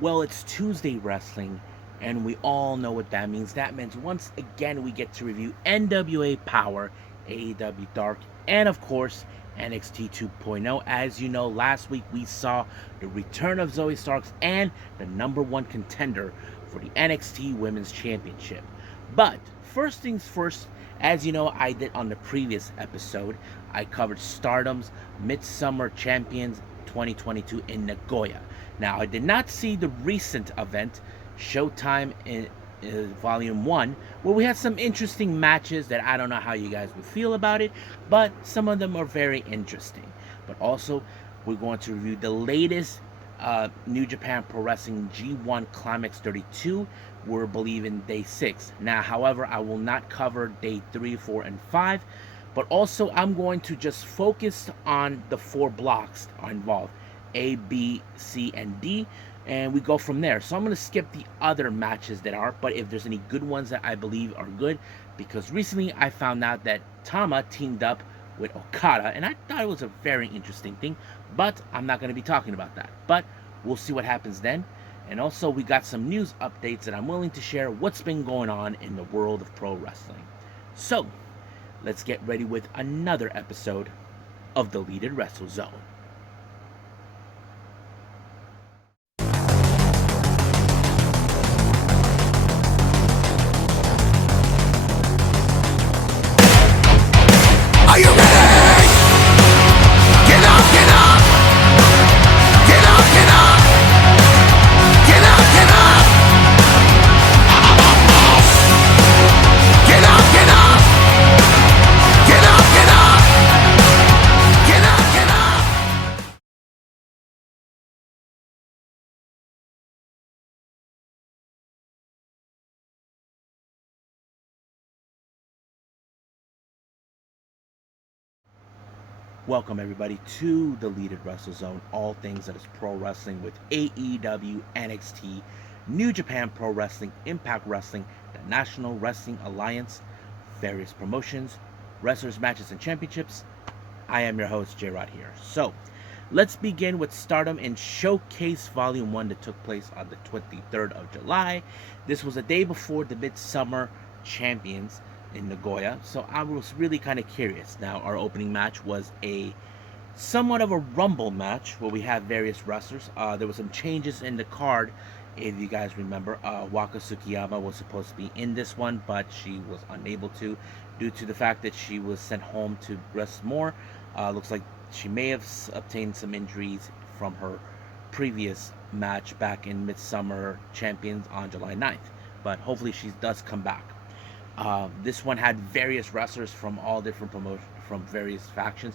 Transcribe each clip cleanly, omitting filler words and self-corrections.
Well, it's Tuesday Wrestling, and we all know what that means. That means once again we get to review NWA Powerrr, AEW Dark, and of course NXT 2.0. As you know, last week we saw the return of Zoey Stark and the number one contender for the NXT Women's Championship. But first things first, as you know, I did on the previous episode, I covered Stardom's Midsummer Champions 2022 in Nagoya. Now, I did not see the recent event, Showtime in Volume 1, where we had some interesting matches that I don't know how you guys would feel about it, but some of them are very interesting. But also, we're going to review the latest New Japan Pro Wrestling G1 Climax 32. We're believing day 6. Now, however, I will not cover day 3, 4, and 5, but also I'm going to just focus on the 4 blocks involved. A, B, C, and D, and we go from there. So I'm going to skip the other matches that are, but if there's any good ones that I believe are good, because recently I found out that Tama teamed up with Okada, and I thought it was a very interesting thing, but I'm not going to be talking about that. But we'll see what happens then. And also we got some news updates that I'm willing to share what's been going on in the world of pro wrestling. So let's get ready with another episode of Deleted Wrestle Zone. Are you ready? Get up, get up! Get up, get up! Get up, get up! Get up, get up! Get up, get up! Get up, get up! Welcome everybody to the Deleted Wrestle Zone, all things that is pro wrestling with AEW, NXT, New Japan Pro Wrestling, Impact Wrestling, the National Wrestling Alliance, various promotions, wrestlers, matches, and championships. I am your host, J-Rod here. So, let's begin with Stardom in Showcase Volume 1 that took place on the 23rd of July. This was a day before the Midsummer Champions in Nagoya, so I was really kind of curious. Now, our opening match was a somewhat of a rumble match where we have various wrestlers. There were some changes in the card. If you guys remember, Waka Tsukiyama was supposed to be in this one, but she was unable to due to the fact that she was sent home to rest more. Looks like she may have obtained some injuries from her previous match back in Midsummer Champions on July 9th, but hopefully she does come back. This one had various wrestlers from all different promotions, from various factions.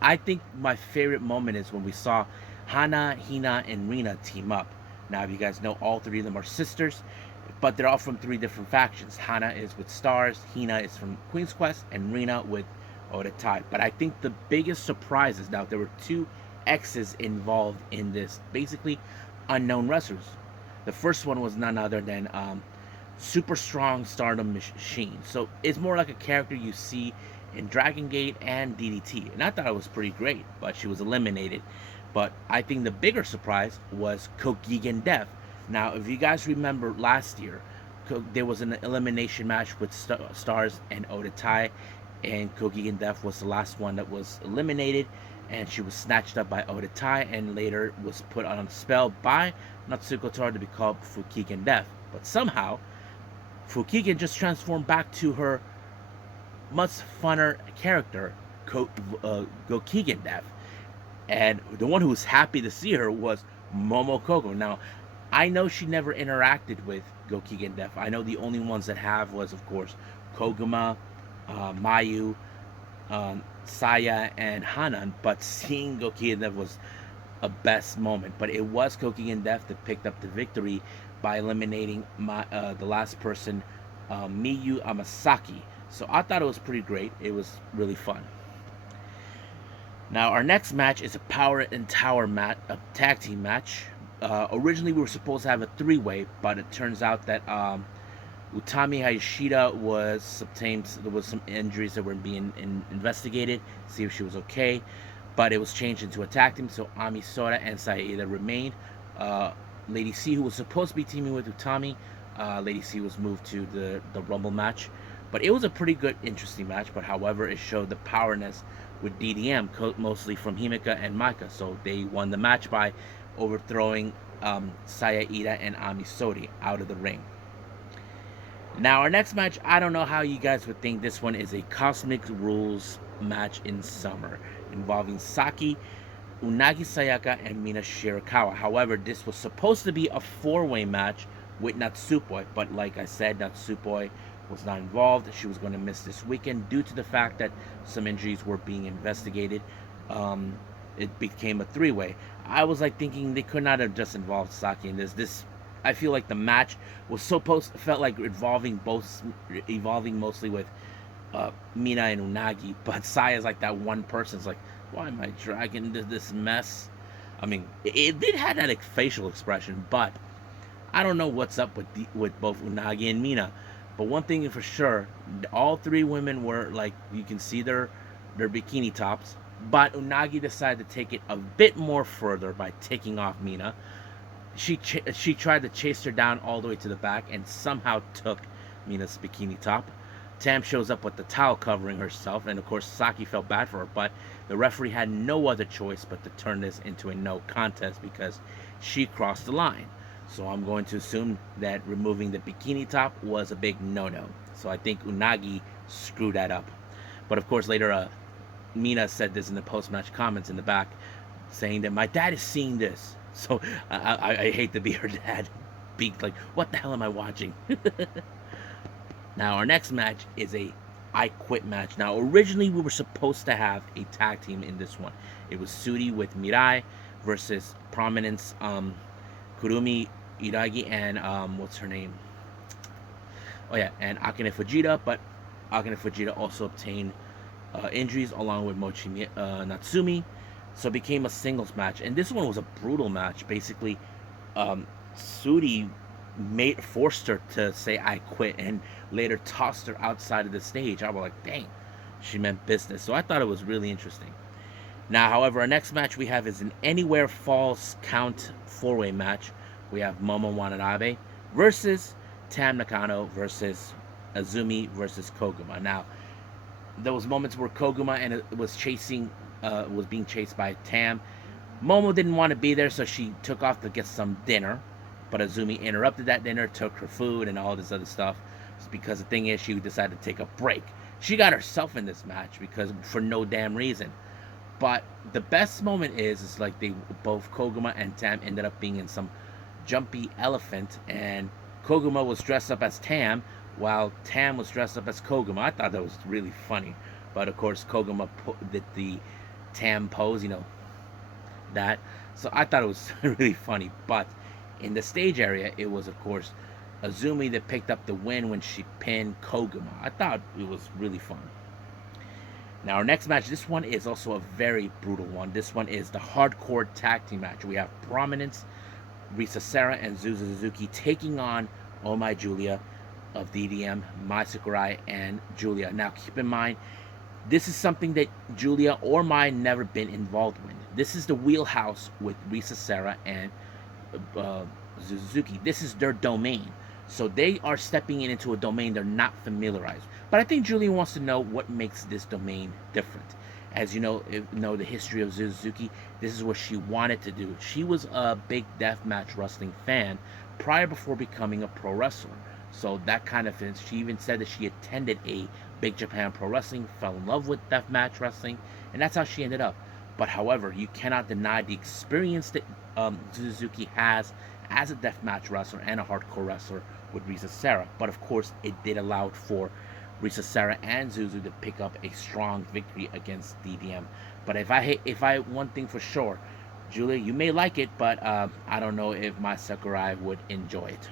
I think my favorite moment is when we saw Hana, Hina, and Rina team up. Now, if you guys know, all 3 of them are sisters, but they're all from 3 different factions. Hana is with Stars, Hina is from Queen's Quest, and Rina with Oda Tai. But I think the biggest surprise is now there were 2 exes involved in this, basically unknown wrestlers. The first one was none other than super strong Stardom Machine. So it's more like a character you see in Dragon Gate and DDT. And I thought it was pretty great, but she was eliminated. But I think the bigger surprise was Kokigen Death. Now, if you guys remember last year, there was an elimination match with Stars and Oda Tai, and Kokigen Death was the last one that was eliminated, and she was snatched up by Oda Tai and later was put on a spell by Natsuko Tora to be called Fukigen Death. But somehow Fukigen just transformed back to her much funner character, Gokigen Death. And the one who was happy to see her was Momo Koko. Now, I know she never interacted with Gokigen Death. I know the only ones that have was, of course, Koguma, Mayu, Saya, and Hanan. But seeing Gokigen Death was a best moment. But it was Kokigen Death that picked up the victory by eliminating the last person, Miyu Amasaki. So I thought it was pretty great. It was really fun. Now, our next match is a Power and Tower a tag team match. Originally, we were supposed to have a 3-way, but it turns out that Utami Hayashida was obtained. There was some injuries that were being investigated, see if she was okay. But it was changed into a tag team, so Ami Soda and Saida remained. Lady C, who was supposed to be teaming with Utami. Lady C was moved to the Rumble match. But it was a pretty good, interesting match. But however, it showed the powerness with DDM, mostly from Himeka and Maika. So they won the match by overthrowing Saya Ida and Ami Sourei out of the ring. Now, our next match, I don't know how you guys would think this one is a Cosmic Rules match in summer involving Saki, Unagi Sayaka, and Mina Shirakawa. However, this was supposed to be a four-way match with Natsupoi, but like I said, Natsupoi was not involved. She was going to miss this weekend due to the fact that some injuries were being investigated. It became a three-way. I was like thinking they could not have just involved Saki in this. I feel like the match was felt like evolving mostly with Mina and Unagi, but Saya's like that one person. It's like, why am I dragging this mess? I mean, it did have that like, facial expression, but I don't know what's up with both Unagi and Mina. But one thing for sure, all three women were like, you can see their bikini tops, but Unagi decided to take it a bit more further by taking off Mina. She tried to chase her down all the way to the back and somehow took Mina's bikini top. Tam shows up with the towel covering herself, and of course Saki felt bad for her, but the referee had no other choice but to turn this into a no contest because she crossed the line. So I'm going to assume that removing the bikini top was a big no-no. So I think Unagi screwed that up. But of course later Mina said this in the post-match comments in the back, saying that my dad is seeing this. So I hate to be her dad. Be like, what the hell am I watching? Now our next match is a I Quit match. Now originally we were supposed to have a tag team in this one. It was Sudi with Mirai versus Prominence, Kurumi Iragi, and what's her name? Oh yeah, and Akane Fujita. But Akane Fujita also obtained injuries along with Mochi Natsumi. So it became a singles match, and this one was a brutal match. Basically, Sudi forced her to say "I quit," and later tossed her outside of the stage. I was like, "Dang, she meant business." So I thought it was really interesting. Now, however, our next match we have is an Anywhere Falls Count four-way match. We have Momo Watanabe versus Tam Nakano versus Azumi versus Koguma. Now, there was moments where Koguma was being chased by Tam. Momo didn't want to be there, so she took off to get some dinner. But Azumi interrupted that dinner, took her food and all this other stuff. Because the thing is, she decided to take a break. She got herself in this match because for no damn reason. But the best moment is like both Koguma and Tam ended up being in some jumpy elephant, and Koguma was dressed up as Tam while Tam was dressed up as Koguma. I thought that was really funny. But of course, Koguma did the Tam pose, that. So I thought it was really funny. But in the stage area, it was of course Azumi that picked up the win when she pinned Koguma. I thought it was really fun. Now our next match, this one is also a very brutal one. This one is the hardcore tag team match. We have Prominence, Risa Sera, and Zuzu Suzuki taking on Oh My Julia of DDM, Mai Sakurai, and Julia. Now keep in mind, this is something that Julia or Mai never been involved with. This is the wheelhouse with Risa Sera and Suzuki. This is their domain. So they are stepping into a domain they're not familiarized. But I think Julia wants to know what makes this domain different. As you know the history of Suzuki, this is what she wanted to do. She was a big deathmatch wrestling fan before becoming a pro wrestler. So that kind of thing. She even said that she attended a Big Japan Pro Wrestling, fell in love with deathmatch wrestling, and that's how she ended up. But however, you cannot deny the experience that Suzuki has as a deathmatch wrestler and a hardcore wrestler with Risa Sera. But of course, it did allow for Risa Sera and Zuzu to pick up a strong victory against DDM. But if I one thing for sure, Julia, you may like it, but I don't know if Mai Sakurai would enjoy it.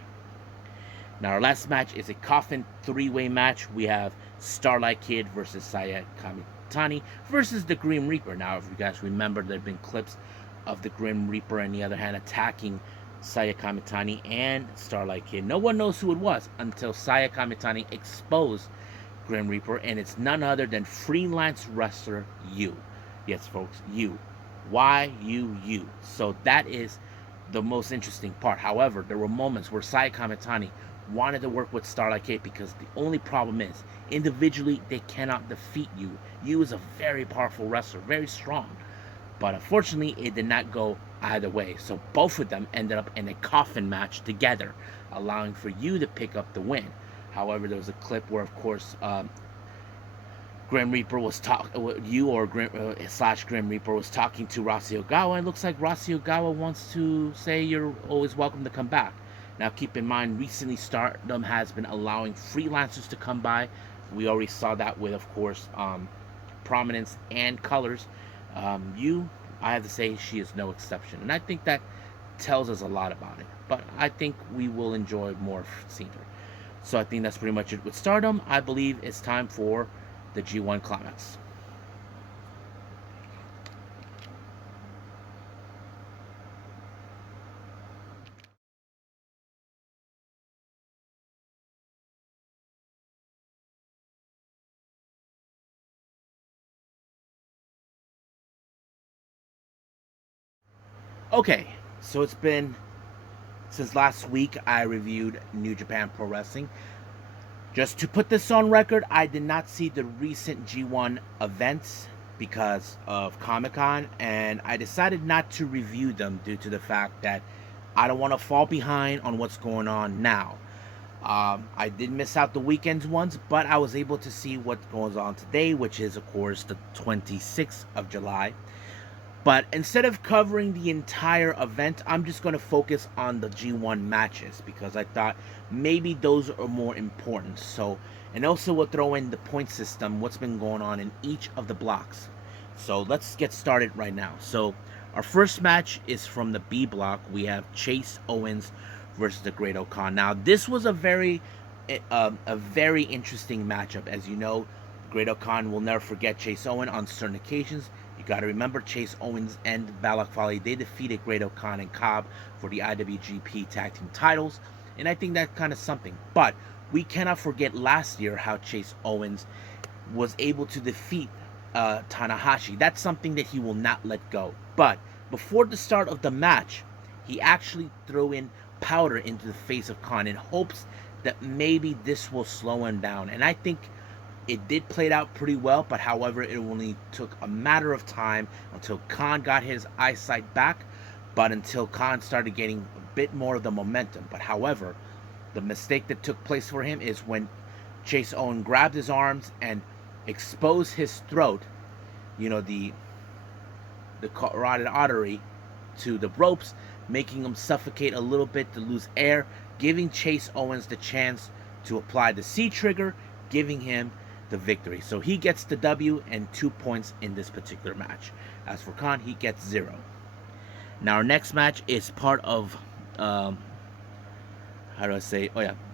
Now our last match is a coffin three-way match. We have Starlight Kid versus Saya Kamitani versus the Grim Reaper. Now, if you guys remember, there have been clips of the Grim Reaper, on the other hand, attacking Saya Kamitani and Starlight Kid. No one knows who it was until Saya Kamitani exposed Grim Reaper, and it's none other than freelance wrestler Yu. Yes, folks, Yu. Y-U-U. So that is the most interesting part. However, there were moments where Saya Kamitani wanted to work with Starlight Kid because the only problem is individually they cannot defeat you. You is a very powerful wrestler, very strong. But unfortunately, it did not go either way. So both of them ended up in a coffin match together, allowing for you to pick up the win. However, there was a clip where, of course, Grim Reaper was slash Grim Reaper was talking to Rossy Ogawa, and it looks like Rossy Ogawa wants to say you're always welcome to come back. Now, keep in mind, recently Stardom has been allowing freelancers to come by. We already saw that with, of course, Prominence and Colors. I have to say, she is no exception, and I think that tells us a lot about it. But I think we will enjoy more seeing her. So I think that's pretty much it with Stardom. I believe it's time for the G1 Climax. Okay, so it's been since last week I reviewed New Japan Pro Wrestling. Just to put this on record, I did not see the recent G1 events because of Comic-Con, and I decided not to review them due to the fact that I don't want to fall behind on what's going on now. I did miss out the weekend's ones, but I was able to see what goes on today, which is, of course, the 26th of July. But instead of covering the entire event, I'm just going to focus on the G1 matches because I thought maybe those are more important. So, and also we'll throw in the point system, what's been going on in each of the blocks. So let's get started right now. So our first match is from the B block. We have Chase Owens versus the Great Khan. Now this was a very interesting matchup. As you know, Great Khan will never forget Chase Owens on certain occasions. You got to remember Chase Owens and Balak Fale. They defeated Great Khan and Cobb for the IWGP Tag Team titles, and I think that's kind of something. But we cannot forget last year how Chase Owens was able to defeat Tanahashi. That's something that he will not let go. But before the start of the match, he actually threw in powder into the face of Khan in hopes that maybe this will slow him down. And I think it did play out pretty well, but however, it only took a matter of time until Khan got his eyesight back, but until Khan started getting a bit more of the momentum. But however, the mistake that took place for him is when Chase Owens grabbed his arms and exposed his throat, you know, the carotid artery to the ropes, making him suffocate a little bit to lose air, giving Chase Owens the chance to apply the C trigger, giving him the victory. So he gets the W and 2 points in this particular match. As for Khan, he gets 0. Now our next match is part of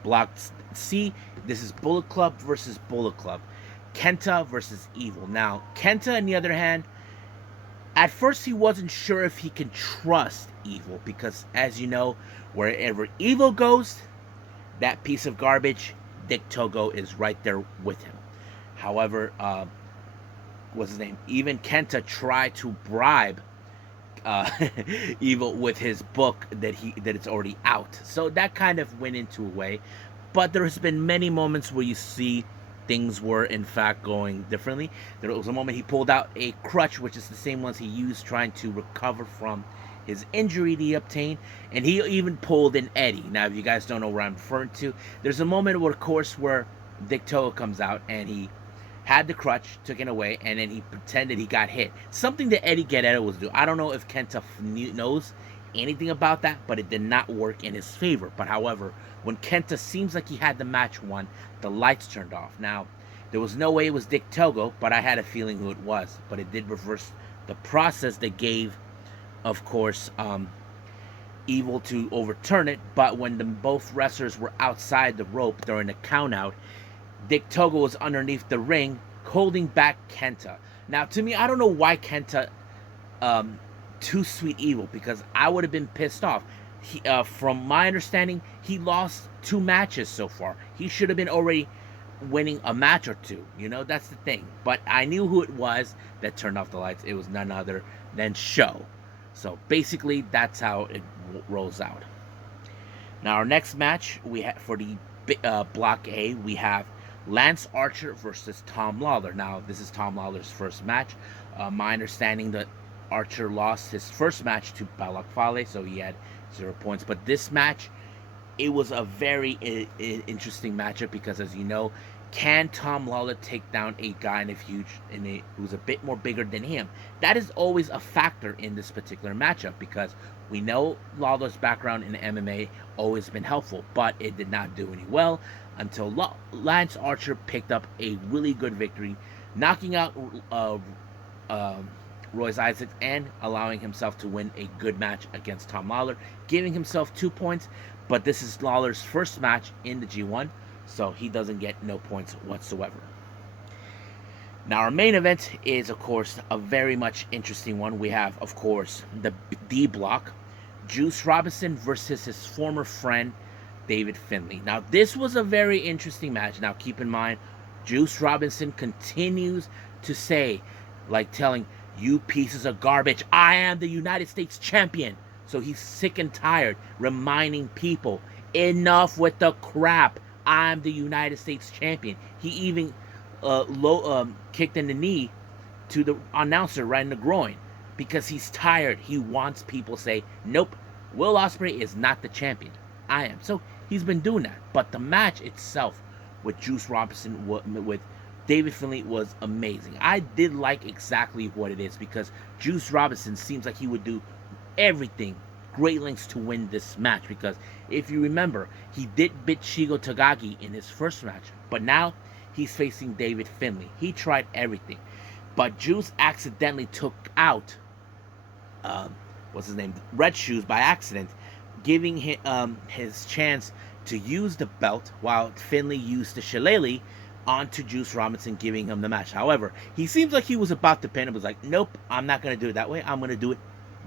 Block C. This is Bullet Club versus Bullet Club. Kenta versus Evil. Now, Kenta, on the other hand, at first he wasn't sure if he can trust Evil because, as you know, wherever Evil goes, that piece of garbage, Dick Togo, is right there with him. However, what's his name? Even Kenta tried to bribe Evil with his book that it's already out. So that kind of went into a way. But there has been many moments where you see things were in fact going differently. There was a moment he pulled out a crutch, which is the same ones he used trying to recover from his injury that he obtained, and he even pulled an Eddie. Now, if you guys don't know what I'm referring to, there's a moment, of course, where Dick Togo comes out and he had the crutch, took it away, and then he pretended he got hit. Something that Eddie Guerrero was doing. I don't know if Kenta knows anything about that, but it did not work in his favor. But however, when Kenta seems like he had the match won, the lights turned off. Now, there was no way it was Dick Togo, but I had a feeling who it was. But it did reverse the process that gave, of course, Evil to overturn it. But when both wrestlers were outside the rope during the countout, Dick Togo was underneath the ring holding back Kenta. Now, to me, I don't know why Kenta too sweet Evil, because I would have been pissed off. From my understanding, he lost 2 matches so far. He should have been already winning a match or 2. You know, that's the thing. But I knew who it was that turned off the lights. It was none other than Show. So basically, that's how it rolls out. Now our next match we have for the Block A, we have Lance Archer versus Tom Lawlor. Now this is Tom Lawlor's first match. My understanding that Archer lost his first match to Balak Fale, so he had 0 points. But this match, it was a very interesting matchup because, as you know, can Tom Lawlor take down a guy who's a bit more bigger than him? That is always a factor in this particular matchup because we know Lawlor's background in MMA always been helpful, but it did not do any well until Lance Archer picked up a really good victory, knocking out Royce Isaacs and allowing himself to win a good match against Tom Lawlor, giving himself 2 points. But this is Lawlor's first match in the G1, so he doesn't get no points whatsoever. Now our main event is, of course, a very much interesting one. We have, of course, the D block, Juice Robinson versus his former friend, David Finlay. Now this was a very interesting match. Now keep in mind, Juice Robinson continues to say, like telling, you pieces of garbage, I am the United States champion. So he's sick and tired reminding people, enough with the crap. I'm the United States champion. He even kicked in the knee to the announcer right in the groin because he's tired. He wants people to say, nope, Will Ospreay is not the champion. I am. So he's been doing that. But the match itself with Juice Robinson, with David Finlay, was amazing. I did like exactly what it is because Juice Robinson seems like he would do everything, great lengths to win this match, because if you remember, he did beat Shigo Takagi in his first match, but now he's facing David Finlay. He tried everything, but Juice accidentally took out Red Shoes by accident, giving him his chance to use the belt while Finlay used the shillelagh onto Juice Robinson, giving him the match. However, he seems like he was about to pin him. Was like, nope, I'm not going to do it that way. I'm going to do it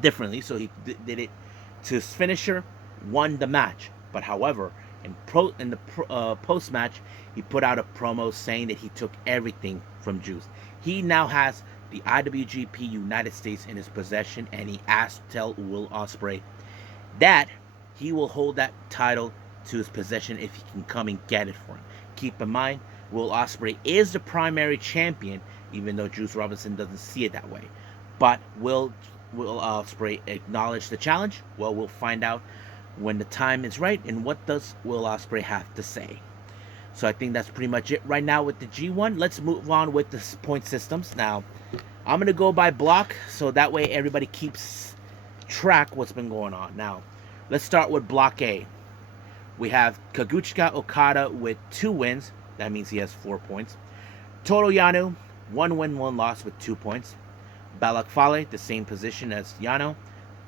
differently. So he did it to his finisher, won the match. But however, in the post match, he put out a promo saying that he took everything from Juice. He now has the IWGP United States in his possession, and he asked to tell Will Ospreay that he will hold that title to his possession if he can come and get it for him. Keep in mind, Will Ospreay is the primary champion, even though Juice Robinson doesn't see it that way. But will Ospreay acknowledge the challenge? Well, we'll find out when the time is right. And what does Will Ospreay have to say? So I think that's pretty much it right now with the G1. Let's move on with the point systems. Now, I'm going to go by block, so that way everybody keeps track what's been going on. Now, let's start with Block A. We have Kazuchika Okada with 2 wins. That means he has 4 points. Toru Yano, 1 win, 1 loss with 2 points. Balak Fale, the same position as Yano,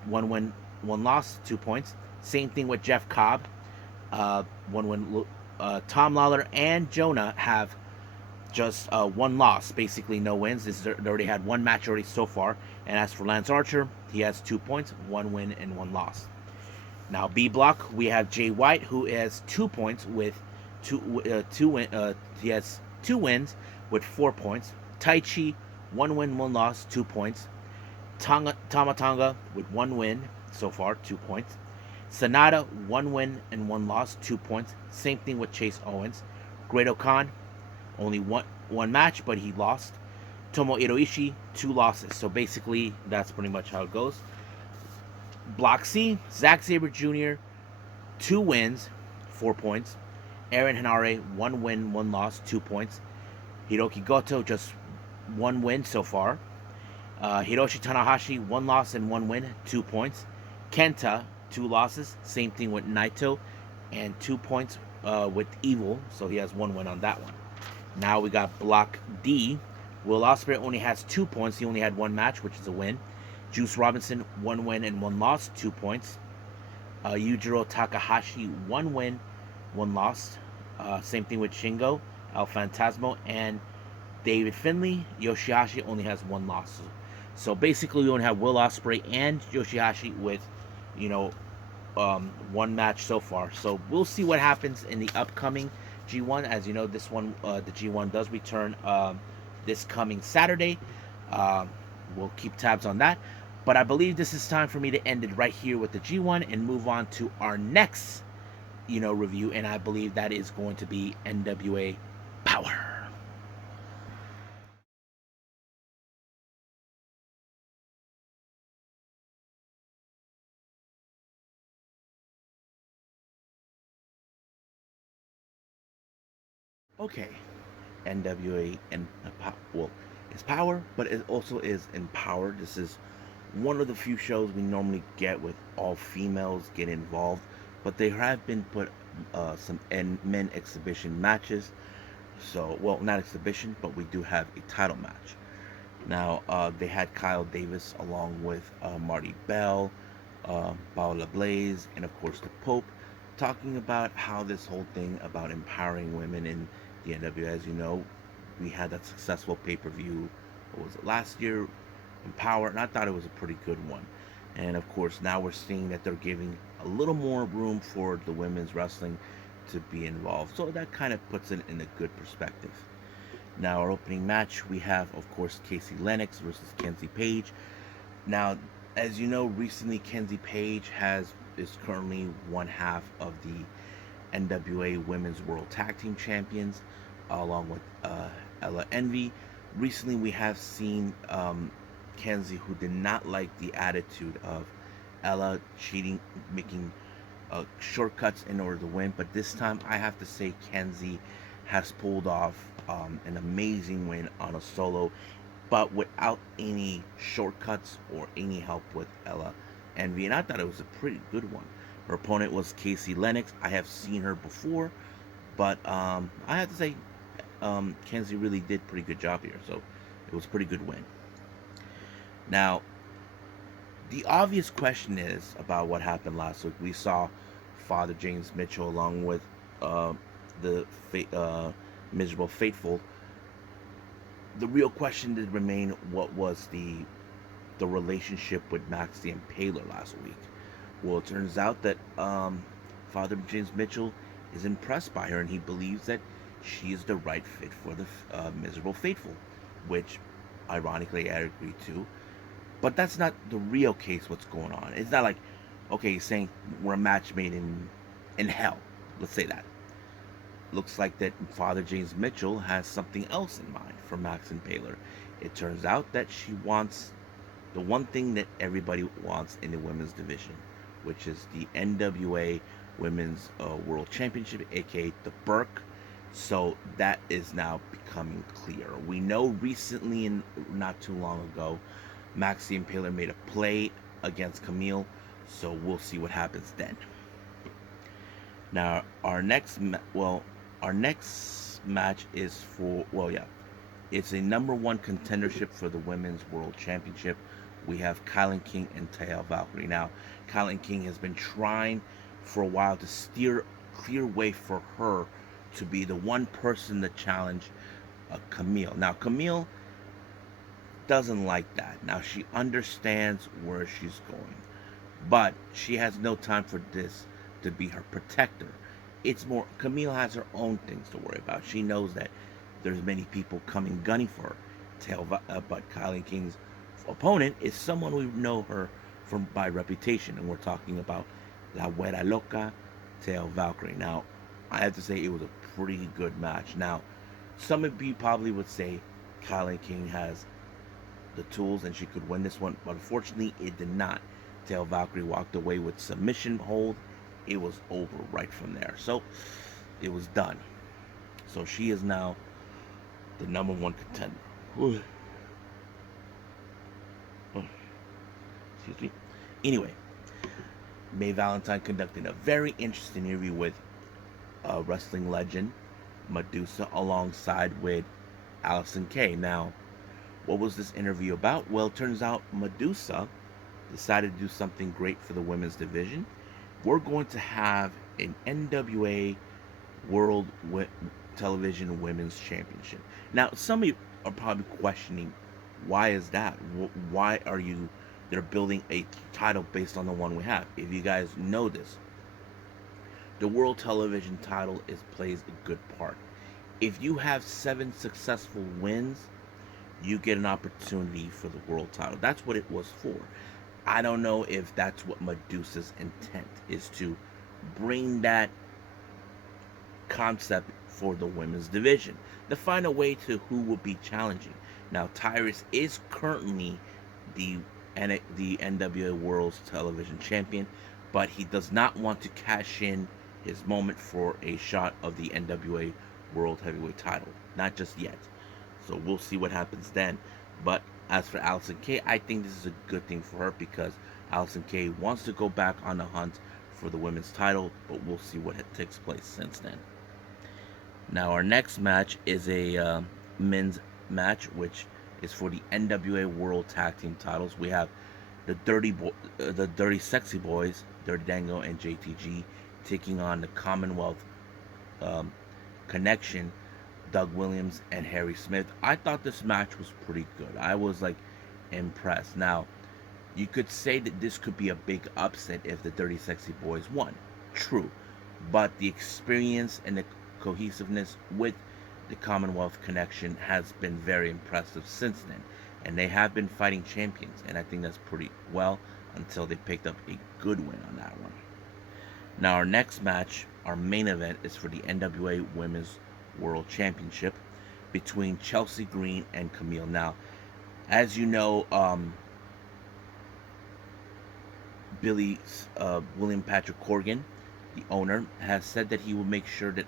1 win, 1 loss, 2 points. Same thing with Jeff Cobb, 1 win. Tom Lawlor and Jonah have just 1 loss, basically no wins. They already had 1 match already so far. And as for Lance Archer, he has 2 points, 1 win and 1 loss. Now B block, we have Jay White, who has 2 points with he has 2 wins with 4 points. Taichi, 1 win, 1 loss, 2 points. Tama Tonga with 1 win so far, 2 points. Sanada, 1 win and 1 loss, 2 points. Same thing with Chase Owens. Great Khan, only one match, but he lost. Tomohiro Ishii, 2 losses. So basically, that's pretty much how it goes. Block C, Zack Sabre Jr., 2 wins, 4 points. Aaron Henare, 1 win, 1 loss, 2 points. Hiroki Goto, just 1 win so far. Hiroshi Tanahashi, 1 loss and 1 win, 2 points. Kenta, 2 losses. Same thing with Naito, and 2 points with Evil, so he has 1 win on that one. Now we got Block D. Will Ospreay only has 2 points. He only had 1 match, which is a win. Juice Robinson, 1 win and 1 loss, 2 points. Yujiro Takahashi, 1 win, 1 loss. Same thing with Shingo, El Phantasmo, and David Finlay. Yoshihashi only has 1 loss. So basically, we only have Will Ospreay and Yoshihashi with, 1 match so far. So we'll see what happens in the upcoming G1. As you know, this one, the G1 does return this coming Saturday. We'll keep tabs on that. But I believe this is time for me to end it right here with the G1 and move on to our next, review. And I believe that is going to be NWA Powerrr. Okay, NWA and well, it's Powerrr, but it also is EmPowerrr. This is one of the few shows we normally get with all females get involved, but there have been put some men exhibition matches. So, well, not exhibition, but we do have a title match. Now, they had Kyle Davis along with Marty Bell, Paola Blaze, and of course the Pope, talking about how this whole thing about empowering women in the NWA. As you know, we had that successful pay-per-view. What was it, last year? EmPowerrr, and I thought it was a pretty good one. And of course, now we're seeing that they're giving a little more room for the women's wrestling to be involved. So that kind of puts it in a good perspective. Now, our opening match, we have, of course, Casey Lennox versus Kenzie Page. Now, as you know, recently Kenzie Page is currently one half of the NWA Women's World Tag Team Champions, along with Ella Envy. Recently, we have seen Kenzie, who did not like the attitude of Ella cheating, making shortcuts in order to win. But this time, I have to say, Kenzie has pulled off an amazing win on a solo, but without any shortcuts or any help with Ella Envy. And I thought it was a pretty good one. Her opponent was Casey Lennox. I have seen her before, but I have to say, Kenzie really did a pretty good job here. So it was a pretty good win. Now, the obvious question is about what happened last week. We saw Father James Mitchell along with the miserable Fateful. The real question did remain: what was the relationship with Max the Impaler last week? Well, it turns out that Father James Mitchell is impressed by her, and he believes that she is the right fit for the miserable Fateful, which, ironically, I agree to. But that's not the real case. What's going on? It's not like, okay, he's saying we're a match made in hell. Let's say that. Looks like that Father James Mitchell has something else in mind for Max Impaler. It turns out that she wants the one thing that everybody wants in the women's division, which is the NWA Women's World Championship, aka the Burke. So that is now becoming clear. We know recently, and not too long ago, Max the Impaler made a play against Camille, so we'll see what happens then. Now, our next match is for, it's a number one contendership for the Women's World Championship. We have Kylan King and Taya Valkyrie. Now, Kylan King has been trying for a while to steer clear way for her to be the one person to challenge Camille. Now, Camille doesn't like that. Now, she understands where she's going, but she has no time for this to be her protector. It's more, Camille has her own things to worry about. She knows that there's many people coming gunning for her. But Kylan King's opponent is someone we know her from by reputation, and we're talking about La Güera Loca, Taya Valkyrie. Now, I have to say it was a pretty good match. Now, some of you probably would say Kylan King has the tools and she could win this one, but unfortunately it did not. Taya Valkyrie walked away with submission hold. It was over right from there. So it was done. So she is now the number one contender. Excuse me. Anyway, May Valentine conducted a very interesting interview with wrestling legend Medusa alongside with Allison Kay. Now, what was this interview about? Well, it turns out Medusa decided to do something great for the women's division. We're going to have an NWA World Television Women's Championship. Now, some of you are probably questioning, why is that? Why are you? They're building a title based on the one we have. If you guys know this, the World Television title plays a good part. If you have 7 successful wins, you get an opportunity for the world title. That's what it was for. I don't know if that's what Medusa's intent is, to bring that concept for the women's division, to find a way to who will be challenging. Now, Tyrus is currently the the NWA World's Television Champion, but he does not want to cash in his moment for a shot of the NWA World Heavyweight title. Not just yet. So we'll see what happens then. But as for Allison Kay, I think this is a good thing for her because Allison Kay wants to go back on the hunt for the women's title, but we'll see what takes place since then. Now our next match is a men's match, which is for the NWA World Tag Team titles. We have the Dirty Sexy Boys, Dirty Dango and JTG, taking on the Commonwealth um, Connection, Doug Williams and Harry Smith. I thought this match was pretty good. I was like impressed. Now, you could say that this could be a big upset if the Dirty Sexy Boys won. True. But the experience and the cohesiveness with the Commonwealth Connection has been very impressive since then. And they have been fighting champions, and I think that's pretty well until they picked up a good win on that one. Now, our next match, our main event, is for the NWA Women's World Championship between Chelsea Green and Camille. Now, as you know, William Patrick Corgan, the owner, has said that he will make sure that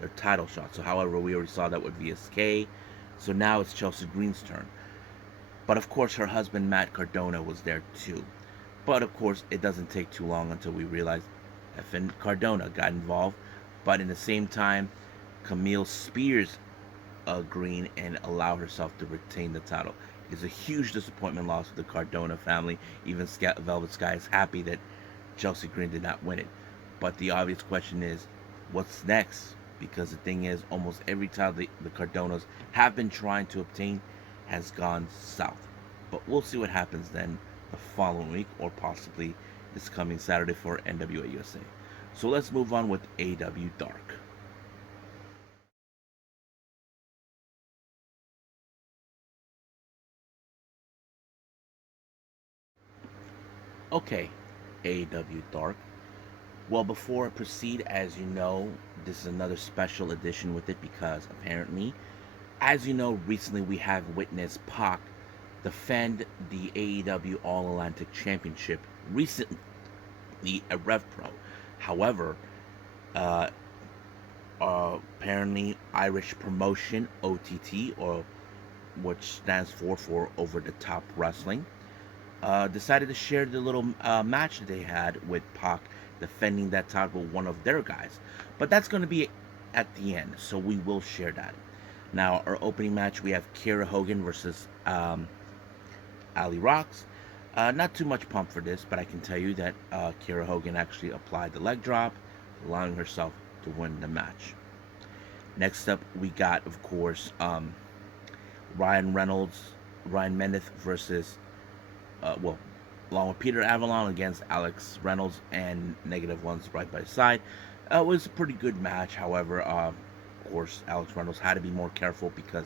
their title shots. So, however, we already saw that with VSK. So now it's Chelsea Green's turn. But of course, her husband Matt Cardona was there too. But of course, it doesn't take too long until we realize effing Cardona got involved. But in the same time, Camille spears Green and allow herself to retain the title. It's a huge disappointment loss for the Cardona family. Even Velvet Sky is happy that Chelsea Green did not win it. But the obvious question is, what's next? Because the thing is, almost every title the Cardonas have been trying to obtain has gone south. But we'll see what happens then the following week, or possibly this coming Saturday for NWA USA. So let's move on with AEW Dark. Okay, AEW Dark. Well, before I proceed, as you know, this is another special edition with it because apparently, as you know, recently we have witnessed Pac defend the AEW All Atlantic Championship recently at RevPro. However, uh, apparently Irish Promotion, OTT, or which stands for Over the Top Wrestling, decided to share the little match that they had with Pac defending that title with one of their guys. But that's going to be at the end, so we will share that. Now, our opening match, we have Kiera Hogan versus Ali Rocks. Not too much pump for this, but I can tell you that Kiera Hogan actually applied the leg drop, allowing herself to win the match. Next up, we got, of course, Ryan Mendez versus, along with Peter Avalon against Alex Reynolds and Negative Ones right by side. It was a pretty good match. However, of course, Alex Reynolds had to be more careful because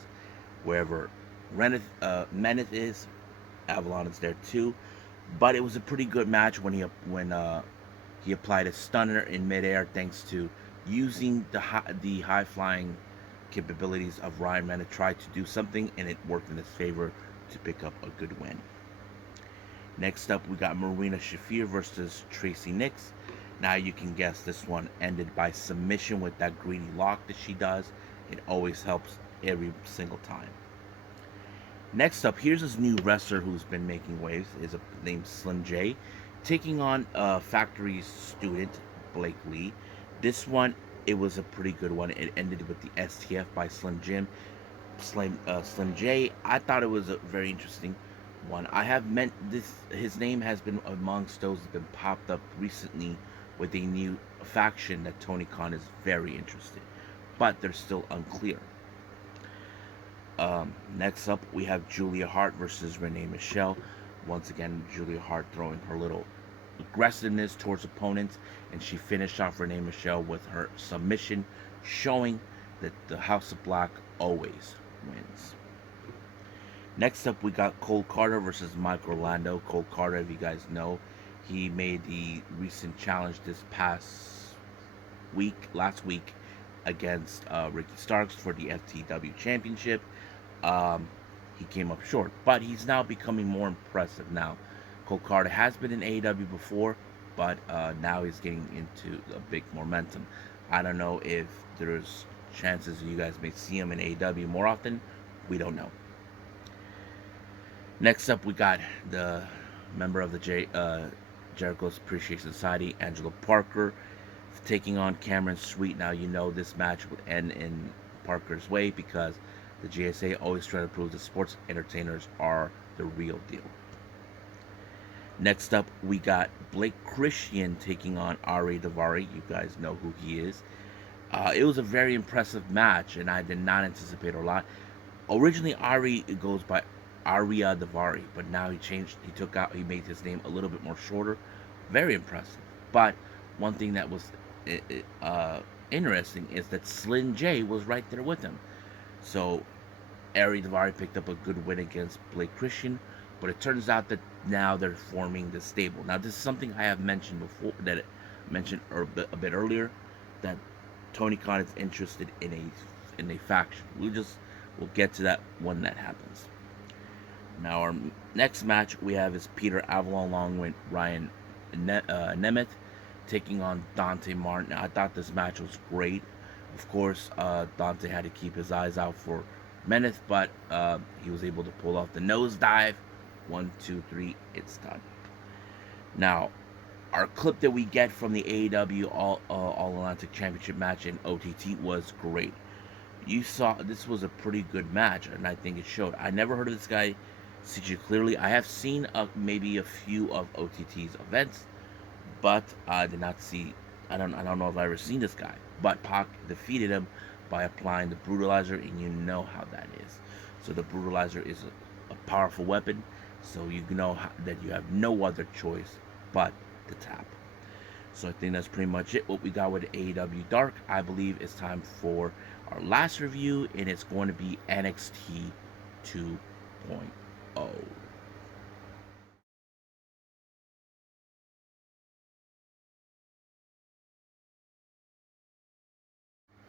wherever Mendez is, Avalon is there too. But it was a pretty good match when he applied a stunner in midair, thanks to using the high flying capabilities of Ryan Mendez. Tried to do something and it worked in his favor to pick up a good win. Next up, we got Marina Shafir versus Tracy Nix. Now you can guess this one ended by submission with that greedy lock that she does. It always helps every single time. Next up, here's this new wrestler who's been making waves. Is named Slim J, taking on Factory's student Blake Lee. This one, it was a pretty good one. It ended with the STF by Slim J. I thought it was a very interesting one. I have meant this. His name has been amongst those that have been popped up recently with a new faction that Tony Khan is very interested, but they're still unclear. Next up, we have Julia Hart versus Renee Michelle. Once again, Julia Hart throwing her little aggressiveness towards opponents, and she finished off Renee Michelle with her submission, showing that the House of Black always wins. Next up, we got Cole Carter versus Mike Orlando. Cole Carter, if you guys know, he made the recent challenge this last week, against Ricky Starks for the FTW Championship. Um, he came up short, but he's now becoming more impressive. Now, Cole Carter has been in AEW before, but now he's getting into a big momentum. I don't know if there's chances you guys may see him in AEW more often. We don't know. Next up, we got the member of the Jericho's Appreciation Society, Angelo Parker, taking on Cameron Sweet. Now, you know this match would end in Parker's way because the GSA always try to prove that sports entertainers are the real deal. Next up, we got Blake Christian taking on Ari Daivari. You guys know who he is. It was a very impressive match, and I did not anticipate a lot. Originally, Ari goes by Aria Daivari, but now he made his name a little bit more shorter. Very impressive. But one thing that was interesting is that Slim J was right there with him. So Ari Daivari picked up a good win against Blake Christian, but it turns out that now they're forming the stable. Now, this is something I have mentioned before, that I mentioned a bit earlier, that Tony Khan is interested in a faction. We'll get to that when that happens. Now, our next match we have is Peter Avalon along with Ryan Nemeth taking on Dante Martin. I thought this match was great. Of course, Dante had to keep his eyes out for Meneth, but he was able to pull off the nosedive. 1, 2, 3, it's done. Now, our clip that we get from the AEW All Atlantic Championship match in OTT was great. You saw this was a pretty good match, and I think it showed. I never heard of this guy, CJ Clearly. I have seen maybe a few of OTT's events, but I did not see. I don't know if I've ever seen this guy. But Pac defeated him by applying the Brutalizer, and you know how that is. So the Brutalizer is a powerful weapon, so you know that you have no other choice but to tap. So I think that's pretty much it. What we got with AEW Dark. I believe it's time for our last review, and it's going to be NXT 2.0.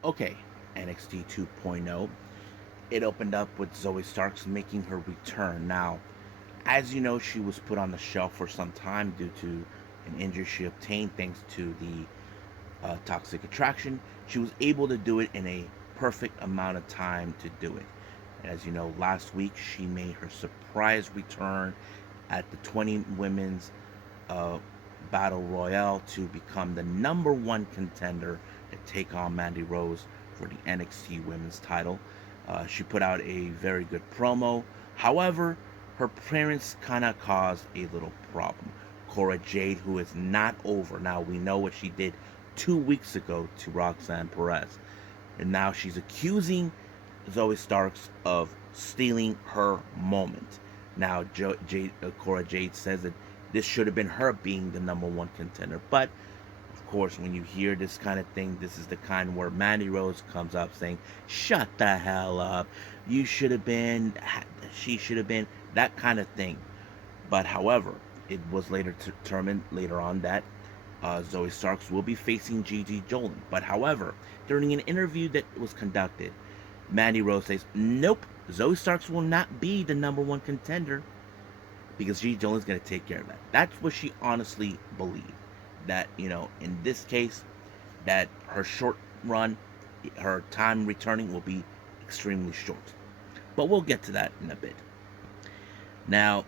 Okay, NXT 2.0. It opened up with Zoey Starks making her return. Now, as you know, she was put on the shelf for some time due to an injury she obtained thanks to the toxic attraction. She was able to do it in a perfect amount of time to do it. As you know, last week she made her surprise return at the 20 women's uh, battle royale to become the number one contender to take on Mandy Rose for the NXT women's title. She put out a very good promo. However, her appearance kind of caused a little problem. Cora Jade, who is not over. Now, we know what she did 2 weeks ago to Roxanne Perez. And now she's accusing Zoey Starks of stealing her moment. Now, Cora Jade says that this should have been her being the number one contender. But, of course, when you hear this kind of thing, this is the kind where Mandy Rose comes up saying, shut the hell up. You should have been, she should have been, that kind of thing. But, however, it was later determined later on that Zoey Starks will be facing Gigi Dolan. But, however, during an interview that was conducted, Mandy Rose says, nope, Zoey Starks will not be the number one contender because Gigi Dolan's going to take care of that. That's what she honestly believed. That, you know, in this case, that her short run, her time returning will be extremely short. But we'll get to that in a bit. Now,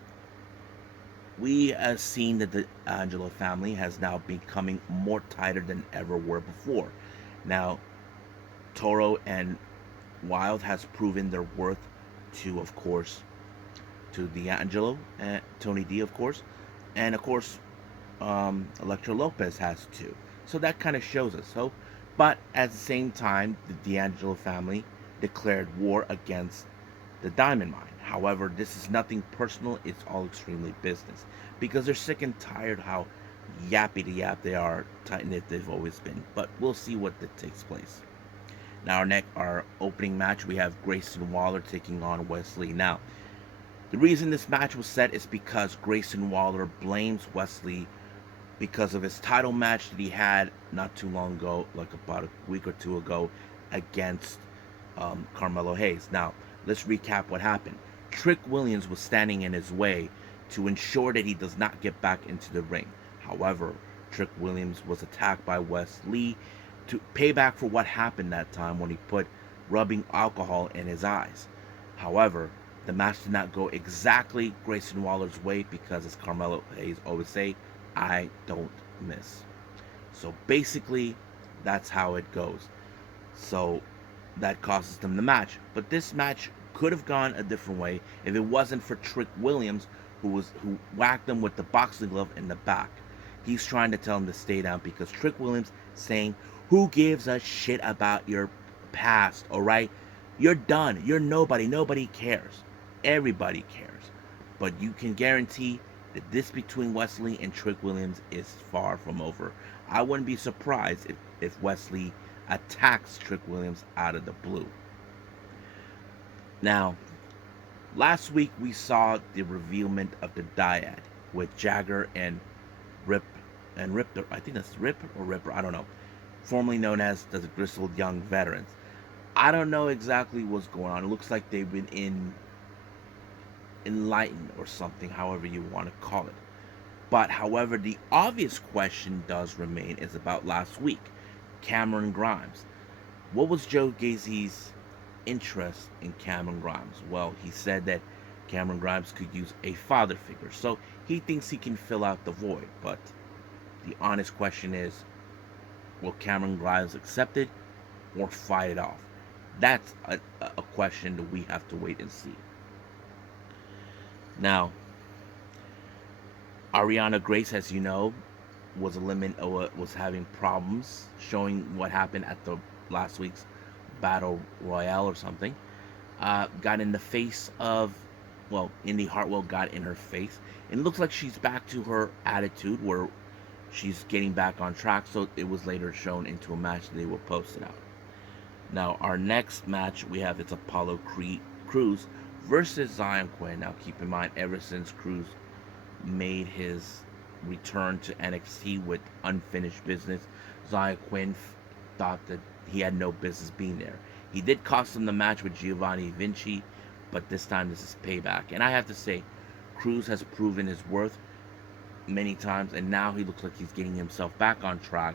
we have seen that the Angelo family has now becoming more tighter than ever were before. Now, Toro and Wild has proven their worth to, of course, to D'Angelo and Tony D, of course, and of course, Electra Lopez has too. So that kind of shows us. So, but at the same time, the D'Angelo family declared war against the Diamond Mine. However, this is nothing personal. It's all extremely business because they're sick and tired how yappy to yap they are, tight knit they've always been. But we'll see what that takes place. Now, our opening match, we have Grayson Waller taking on Wesley. Now, The reason this match was set is because Grayson Waller blames Wesley because of his title match that he had not too long ago, like about a week or two ago, against Carmelo Hayes. Now, let's recap what happened. Trick Williams was standing in his way to ensure that he does not get back into the ring. However, Trick Williams was attacked by Wes Lee to pay back for what happened that time when he put rubbing alcohol in his eyes. However, the match did not go exactly Grayson Waller's way because, as Carmelo Hayes always say, I don't miss. So basically, that's how it goes. So that causes them the match. But this match could have gone a different way if it wasn't for Trick Williams, who whacked him with the boxing glove in the back. He's trying to tell him to stay down because Trick Williams saying, "Who gives a shit about your past? All right, you're done. You're nobody. Nobody cares. Everybody cares. But you can guarantee that this between Wesley and Trick Williams is far from over. I wouldn't be surprised if Wesley attacks Trick Williams out of the blue." Now, last week we saw the revealment of the dyad with Jagger and Rip. I think that's Rip or Ripper. I don't know. Formerly known as the Grizzled Young Veterans. I don't know exactly what's going on. It looks like they've been enlightened or something, however you want to call it. But however, the obvious question does remain is about last week, Cameron Grimes. What was Joe Gacy's interest in Cameron Grimes? Well, he said that Cameron Grimes could use a father figure, so he thinks he can fill out the void. But the honest question is, will Cameron Grimes accept it or fight it off? That's a question that we have to wait and see. Now, Ariana Grace, as you know, was was having problems showing what happened at the last week's Battle Royale or something. Got in the face of, well, Indy Hartwell got in her face. And it looks like she's back to her attitude where she's getting back on track. So it was later shown into a match that they will post it out. Now, our next match we have, it's Apollo Crews versus Zion Quinn. Now, keep in mind, ever since Crews made his return to NXT with unfinished business, Zion Quinn thought that he had no business being there. He did cost him the match with Giovanni Vinci, but this time this is payback. And I have to say, Crews has proven his worth many times, and now he looks like he's getting himself back on track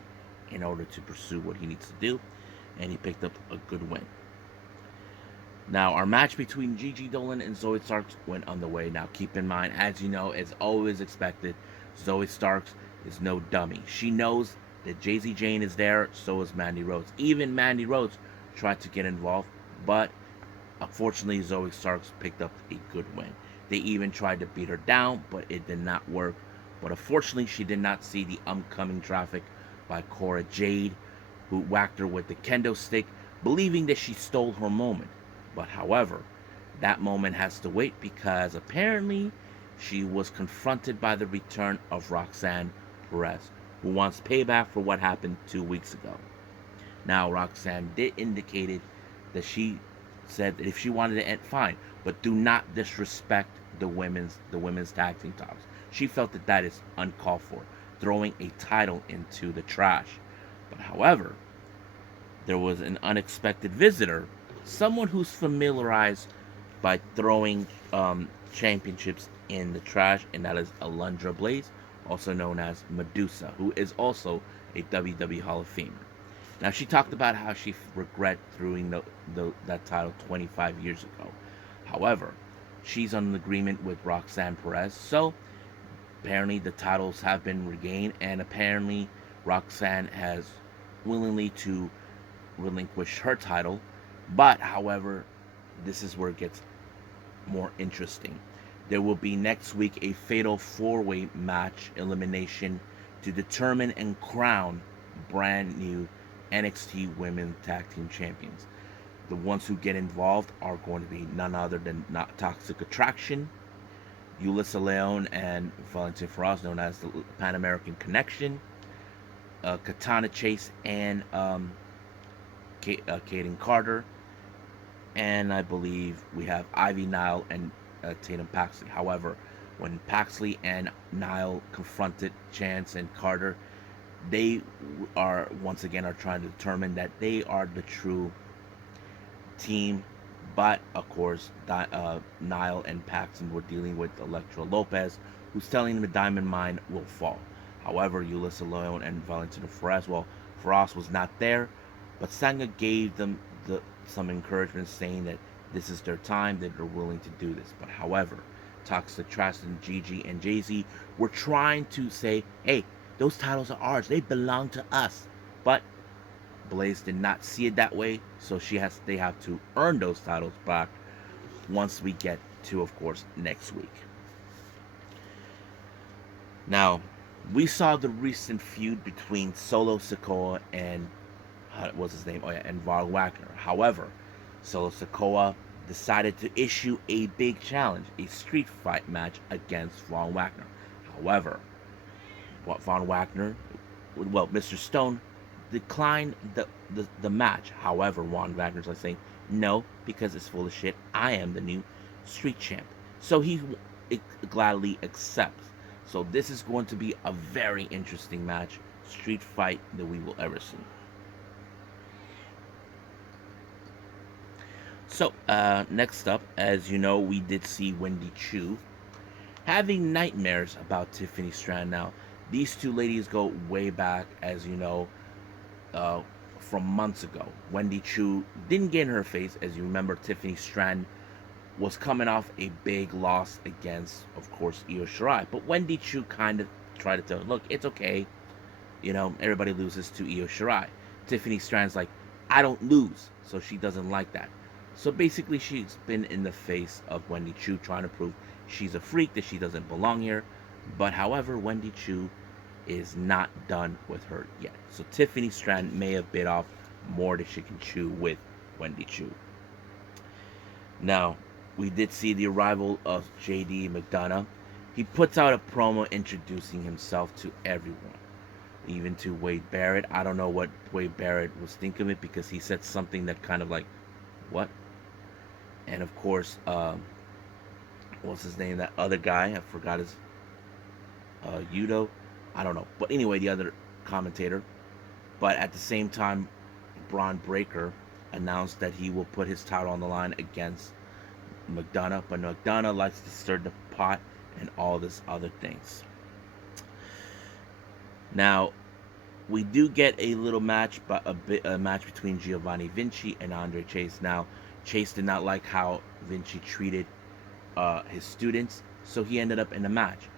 in order to pursue what he needs to do, and he picked up a good win. Now, our match between Gigi Dolan and Zoey Stark went underway. Now, keep in mind, as you know, as always expected, Zoey Stark is no dummy. She knows that Daisy Jane is there, so is Mandy Rhodes. Even Mandy Rhodes tried to get involved, but unfortunately, Zoey Stark picked up a good win. They even tried to beat her down, but it did not work. But unfortunately, she did not see the oncoming traffic by Cora Jade, who whacked her with the kendo stick, believing that she stole her moment. But however, that moment has to wait because apparently she was confronted by the return of Roxanne Perez, who wants payback for what happened 2 weeks ago. Now, Roxanne did indicate that she said that if she wanted to end, fine, but do not disrespect the women's tag team titles. She felt that that is uncalled for, throwing a title into the trash. But however, there was an unexpected visitor, someone who's familiarized by throwing championships in the trash, and that is Alundra Blaze, also known as Medusa, who is also a WWE Hall of Famer. Now, she talked about how she regret throwing that title 25 years ago. However, she's on an agreement with Roxanne Perez, so apparently the titles have been regained, and apparently Roxanne has willingly to relinquish her title. But however, this is where it gets more interesting. There will be next week a fatal 4-way match elimination to determine and crown brand new NXT Women Tag Team Champions. The ones who get involved are going to be none other than Not Toxic Attraction, Yulisa Leon and Valentin Feroz, known as the Pan American Connection, Katana Chase and Kaden Carter, and I believe we have Ivy Nile and Tatum Paxley. However, when Paxley and Niall confronted Chance and Carter, they are once again are trying to determine that they are the true team. But of course, Niall and Paxton were dealing with Elektra Lopez, who's telling them the Diamond Mine will fall. However, Ulissa Leon and Valentina Feroz was not there, but Sanga gave them some encouragement, saying that this is their time, that they're willing to do this. But however, Toxic Trash and Gigi and Jay-Z were trying to say, hey, those titles are ours, they belong to us. But Blaze did not see it that way, so they have to earn those titles back once we get to, of course, next week. Now, we saw the recent feud between Solo Sikoa and what's his name? Oh yeah, and Von Wagner. However, Solo Sikoa decided to issue a big challenge, a street fight match against Von Wagner. However, Von Wagner, well, Mr. Stone declined the match. However, Von Wagner's like saying, no, because it's full of shit. I am the new street champ. So he gladly accepts. So this is going to be a very interesting match, street fight, that we will ever see. So, next up, as you know, we did see Wendy Choo having nightmares about Tiffany Strand. Now, these two ladies go way back, as you know, from months ago. Wendy Choo didn't get in her face. As you remember, Tiffany Strand was coming off a big loss against, of course, Io Shirai. But Wendy Choo kind of tried to tell her, look, it's okay. You know, everybody loses to Io Shirai. Tiffany Strand's like, I don't lose. So she doesn't like that. So basically, she's been in the face of Wendy Choo, trying to prove she's a freak, that she doesn't belong here. But however, Wendy Choo is not done with her yet. So Tiffany Strand may have bit off more than she can chew with Wendy Choo. Now, we did see the arrival of JD McDonough. He puts out a promo introducing himself to everyone, even to Wade Barrett. I don't know what Wade Barrett was thinking of it, because he said something that kind of like, what? And of course, what's his name? That other guy, I forgot his, Yudo. I don't know. But anyway, the other commentator. But at the same time, Braun Breaker announced that he will put his title on the line against McDonough. But McDonough likes to stir the pot and all this other things. Now, we do get a little match, but a match between Giovanni Vinci and Andre Chase. Now, Chase did not like how Vinci treated his students, so he ended up in a match.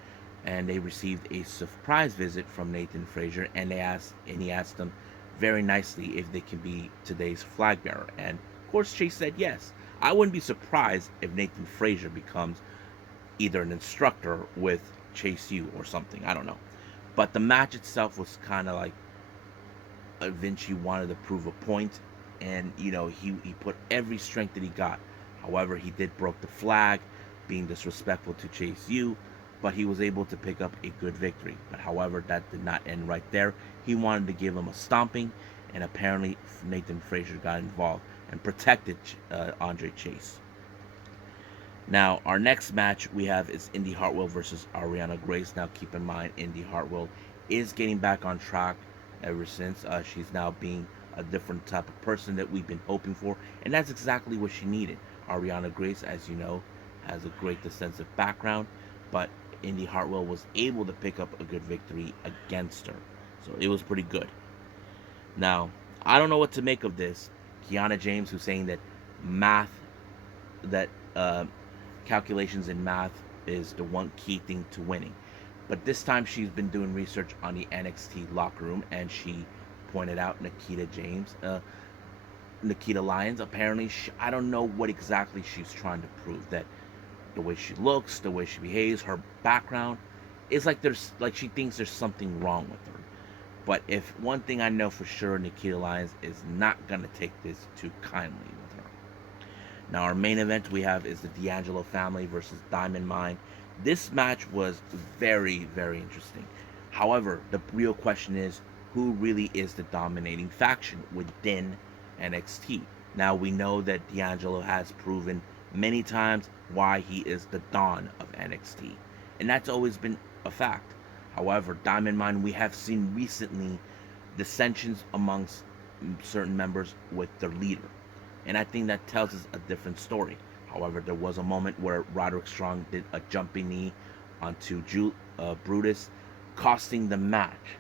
And they received a surprise visit from Nathan Frazier, and he asked them very nicely if they can be today's flag bearer. And of course, Chase said yes. I wouldn't be surprised if Nathan Frazier becomes either an instructor with Chase U or something. I don't know. But the match itself was kind of like Vinci wanted to prove a point, and you know, he put every strength that he got. However, he did broke the flag, being disrespectful to Chase U, but he was able to pick up a good victory. But however, that did not end right there. He wanted to give him a stomping, and apparently Nathan Frazier got involved and protected Andre Chase. Now, our next match we have is Indy Hartwell versus Ariana Grace. Now, keep in mind, Indy Hartwell is getting back on track ever since. She's now being a different type of person that we've been hoping for, and that's exactly what she needed. Ariana Grace, as you know, has a great defensive background, but Indy Hartwell was able to pick up a good victory against her. So it was pretty good. Now, I don't know what to make of this. Kiana James, who's saying that calculations in math is the one key thing to winning. But this time she's been doing research on the NXT locker room, and she pointed out Nikita Lyons. Apparently, I don't know what exactly she's trying to prove. That the way she looks, the way she behaves, her background, it's like she thinks there's something wrong with her. But if one thing I know for sure, Nikita Lyons is not gonna take this too kindly with her. Now, our main event we have is the D'Angelo family versus Diamond Mine. This match was very, very interesting. However, the real question is, who really is the dominating faction within NXT? Now, we know that D'Angelo has proven many times why he is the Don of NXT. And that's always been a fact. However, Diamond Mine, we have seen recently dissensions amongst certain members with their leader. And I think that tells us a different story. However, there was a moment where Roderick Strong did a jumping knee onto Brutus, costing the match.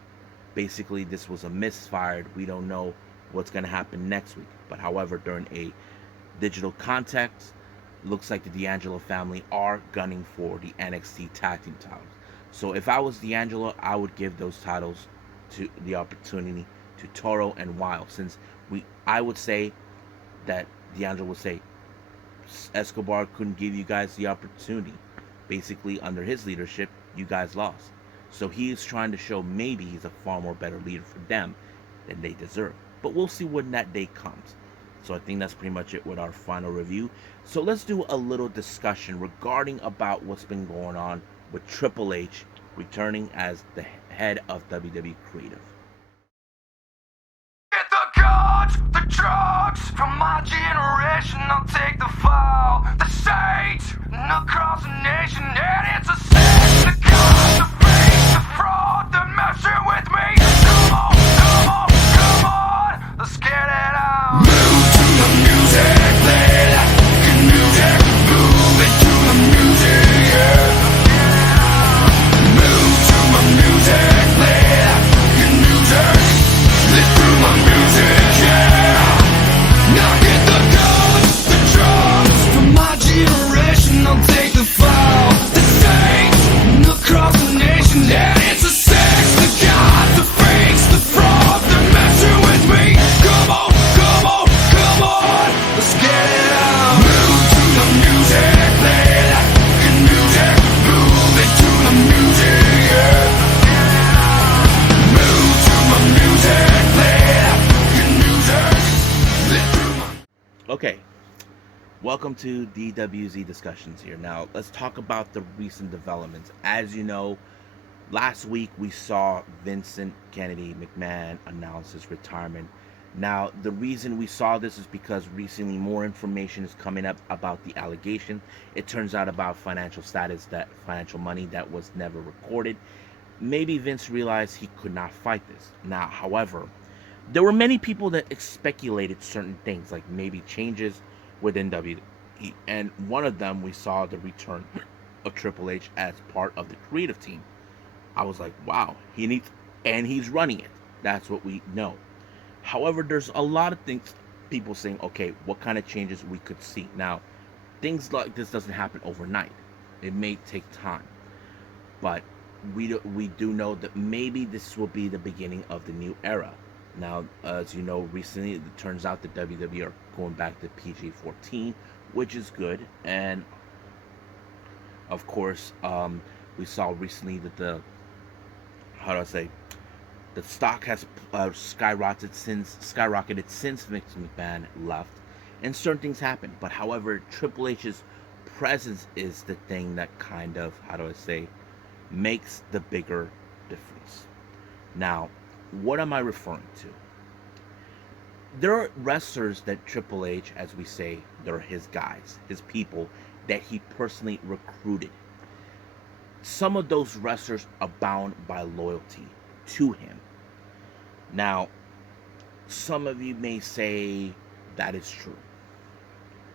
Basically, this was a misfired. We don't know what's going to happen next week. But however, during a digital context, looks like the D'Angelo family are gunning for the NXT tag team titles. So if I was D'Angelo, I would give those titles to the opportunity to Toro and Wild, since I would say that D'Angelo would say Escobar couldn't give you guys the opportunity. Basically, under his leadership, you guys lost. So he is trying to show maybe he's a far more better leader for them than they deserve. But we'll see when that day comes. So I think that's pretty much it with our final review. So let's do a little discussion regarding about what's been going on with Triple H returning as the head of WWE Creative. Get the guns, the drugs from my generation. I'll take the fall, the state, across the nation, and it's a sin. The guns, the fake, the fraud, the messing with me. Come on, come on, come on, let's get it on. Move to the music, play that fucking music. Move it to the music, yeah. Move to my music, play that fucking music. Live through my music, yeah. Now get the guns, the drums from my generation. I'll take the fall, the stage, across the nation. And it's a sex, the god, the freaks, the fraud, they're messing with me. Come on, come on, come on, let's get it on. Move to the music, play that fucking music. Move it to the music, yeah. Move to my music, play that fucking music. Live through my... Okay, welcome to DWZ discussions here. Now, let's talk about the recent developments. As you know, last week we saw Vincent Kennedy McMahon announce his retirement. Now, the reason we saw this is because recently more information is coming up about the allegation. It turns out about financial status, that financial money that was never recorded. Maybe Vince realized he could not fight this. Now, however, there were many people that speculated certain things, like maybe changes within WWE. And one of them, we saw the return of Triple H as part of the creative team. I was like, wow, and he's running it. That's what we know. However, there's a lot of things, people saying, okay, what kind of changes we could see. Now, things like this doesn't happen overnight. It may take time. But we do know that maybe this will be the beginning of the new era. Now, as you know, recently it turns out that WWE are going back to PG-14, which is good. And of course, we saw recently that the stock has skyrocketed since Vince McMahon left, and certain things happen. But however, Triple H's presence is the thing that kind of, makes the bigger difference. Now, what am I referring to? There are wrestlers that Triple H, as we say, they're his guys, his people that he personally recruited. Some of those wrestlers are bound by loyalty to him. Now, some of you may say that is true.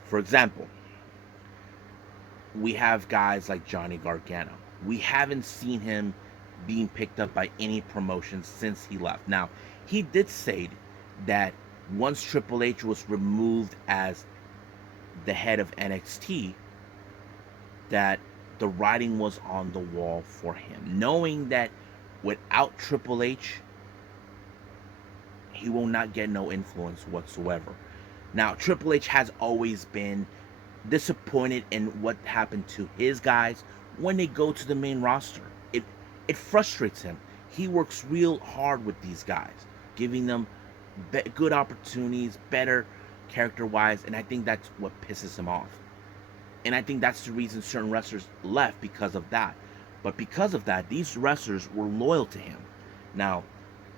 For example, we have guys like Johnny Gargano. We haven't seen him being picked up by any promotion since he left. Now, he did say that once Triple H was removed as the head of NXT, that the writing was on the wall for him, knowing that without Triple H, he will not get no influence whatsoever. Now, Triple H has always been disappointed in what happened to his guys when they go to the main roster. It frustrates him. He works real hard with these guys, giving them good opportunities, better character-wise, and I think that's what pisses him off. And I think that's the reason certain wrestlers left, because of that. But because of that, these wrestlers were loyal to him. Now,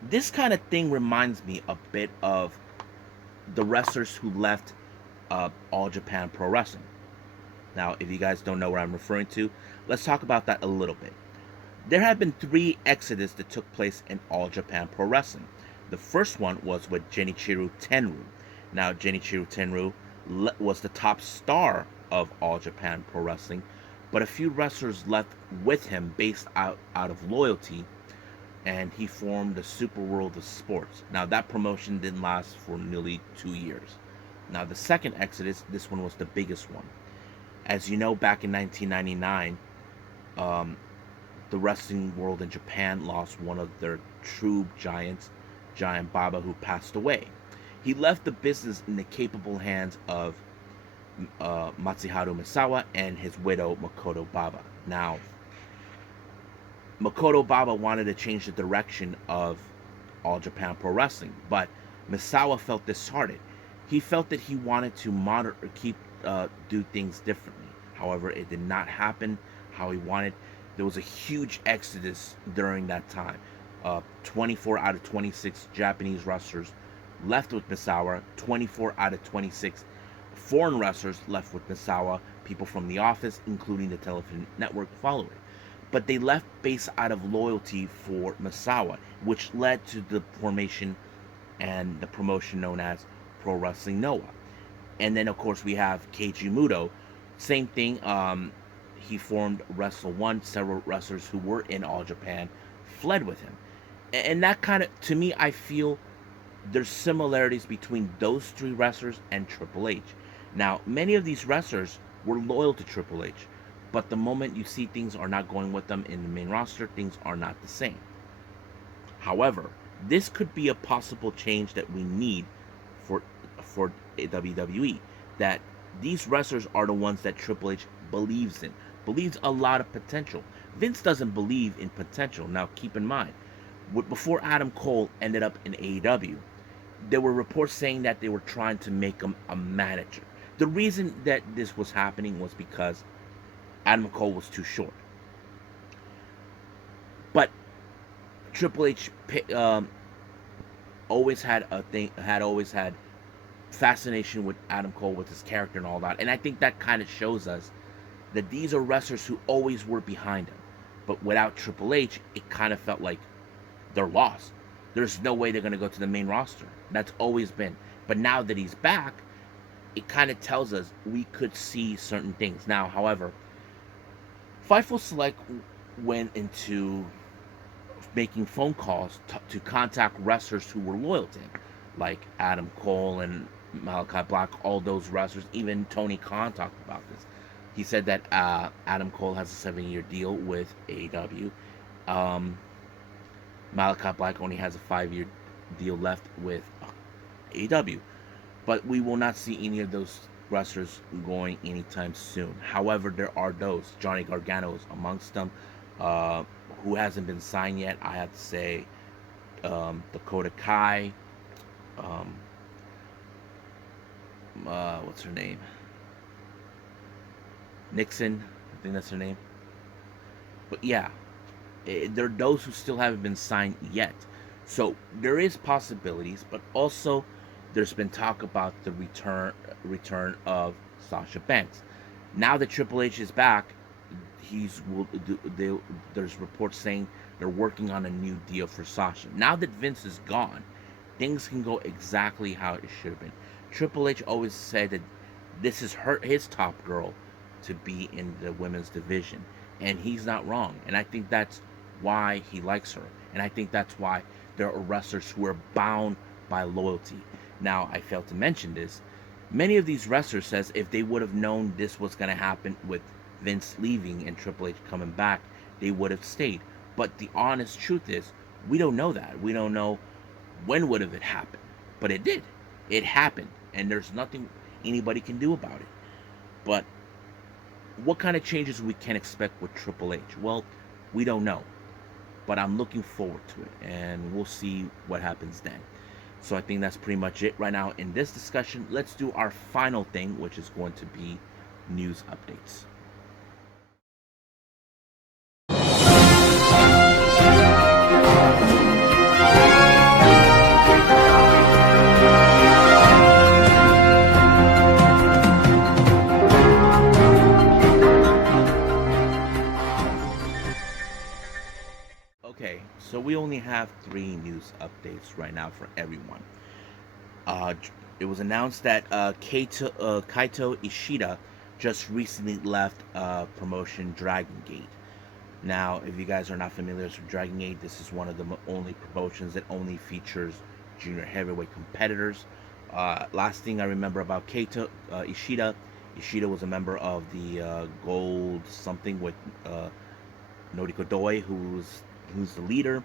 this kind of thing reminds me a bit of the wrestlers who left All Japan Pro Wrestling. Now, if you guys don't know what I'm referring to, let's talk about that a little bit. There have been 3 exodus that took place in All Japan Pro Wrestling. The first one was with Genichiro Tenryu. Now, Genichiro Tenryu was the top star of All Japan Pro Wrestling, but a few wrestlers left with him based out of loyalty, and he formed the Super World of Sports. Now, that promotion didn't last for nearly 2 years. Now, the second exodus, this one was the biggest one. As you know, back in 1999, the wrestling world in Japan lost one of their true giants, Giant Baba, who passed away. He left the business in the capable hands of Matsuharu Misawa and his widow, Makoto Baba. Now, Makoto Baba wanted to change the direction of All Japan Pro Wrestling, but Misawa felt disheartened. He felt that he wanted to do things differently. However, it did not happen how he wanted. There was a huge exodus during that time. 24 out of 26 Japanese wrestlers left with Misawa. 24 out of 26 foreign wrestlers left with Misawa. People from the office, including the television network, followed it. But they left based out of loyalty for Misawa, which led to the formation and the promotion known as Pro Wrestling Noah. And then, of course, we have Keiji Muto. Same thing. He formed Wrestle One. Several wrestlers who were in All Japan fled with him. And that kind of, to me, I feel there's similarities between those 3 wrestlers and Triple H. Now, many of these wrestlers were loyal to Triple H, but the moment you see things are not going with them in the main roster, things are not the same. However, this could be a possible change that we need for WWE. That these wrestlers are the ones that Triple H believes in, believes a lot of potential. Vince doesn't believe in potential. Now, keep in mind, before Adam Cole ended up in AEW, there were reports saying that they were trying to make him a manager. The reason that this was happening was because Adam Cole was too short. But Triple H always had fascination with Adam Cole, with his character and all that. And I think that kind of shows us that these are wrestlers who always were behind him. But without Triple H, it kind of felt like they're lost. There's no way they're going to go to the main roster. That's always been. But now that he's back, it kind of tells us we could see certain things. Now, however, Fightful Select went into making phone calls to contact wrestlers who were loyal to him, like Adam Cole and Malachi Black, all those wrestlers. Even Tony Khan talked about this. He said that Adam Cole has a 7-year deal with AEW. Malachi Black only has a 5-year deal left with AEW. But we will not see any of those wrestlers going anytime soon. However, there are those. Johnny Gargano is amongst them, who hasn't been signed yet. I have to say Dakota Kai. What's her name? Nixon. I think that's her name. But yeah, there are those who still haven't been signed yet. So there is possibilities, but also there's been talk about the return of Sasha Banks. Now that Triple H is back, there's reports saying they're working on a new deal for Sasha. Now that Vince is gone, things can go exactly how it should have been. Triple H always said that this is his top girl to be in the women's division, and he's not wrong. And I think that's why he likes her, and I think that's why there are wrestlers who are bound by loyalty. Now, I failed to mention this. Many of these wrestlers says if they would have known this was going to happen with Vince leaving and Triple H coming back, they would have stayed. But the honest truth is, we don't know that. We don't know when would have it happened. But it did. It happened. And there's nothing anybody can do about it. But what kind of changes we can expect with Triple H? Well, we don't know. But I'm looking forward to it. And we'll see what happens then. So I think that's pretty much it right now in this discussion. Let's do our final thing, which is going to be news updates. have 3 news updates right now for everyone. It was announced that Kaito Ishida just recently left promotion Dragon Gate. Now, if you guys are not familiar with Dragon Gate, this is one of the only promotions that only features junior heavyweight competitors. Last thing I remember about Kaito Ishida, Ishida was a member of the Gold something with Noriko Doi, who's the leader.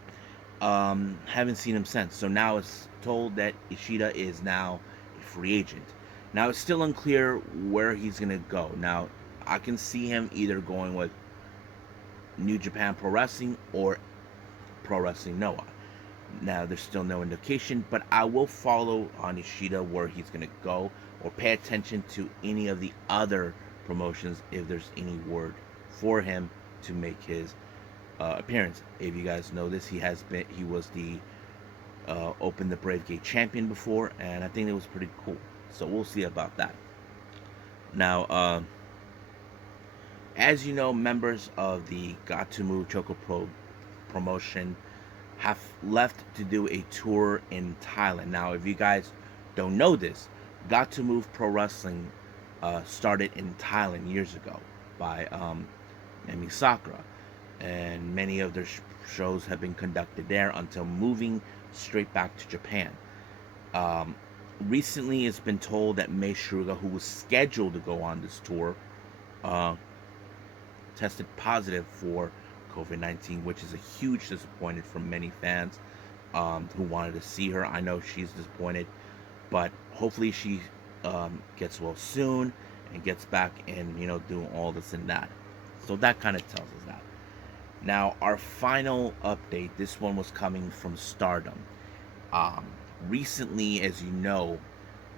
Haven't seen him since. So now it's told that Ishida is now a free agent. Now it's still unclear where he's gonna go. Now I can see him either going with New Japan Pro Wrestling or Pro Wrestling Noah. Now there's still no indication, but I will follow on Ishida where he's gonna go, or pay attention to any of the other promotions if there's any word for him to make his appearance. If you guys know this, he was the Open the Brave Gate champion before, and I think it was pretty cool. So we'll see about that. Now, as you know, members of the Got to Move Choco Pro promotion have left to do a tour in Thailand. Now, if you guys don't know this, Got to Move Pro Wrestling started in Thailand years ago by Mei Suruga, and many of their shows have been conducted there until moving straight back to Japan. Recently, it's been told that Mei Suruga, who was scheduled to go on this tour, tested positive for COVID-19, which is a huge disappointment for many fans who wanted to see her. I know she's disappointed, but hopefully she gets well soon and gets back and doing all this and that. So that kind of tells us that. Now, our final update, this one was coming from Stardom. Recently, as you know,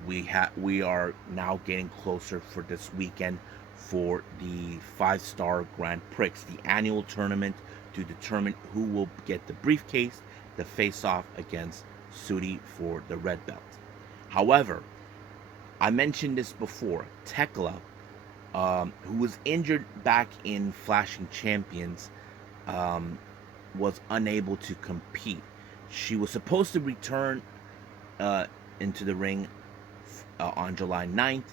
we are now getting closer for this weekend for the 5-Star Grand Prix, the annual tournament to determine who will get the briefcase to face off against Sudi for the red belt. However, I mentioned this before, Tekla, who was injured back in Flashing Champions, was unable to compete. She was supposed to return into the ring on July 9th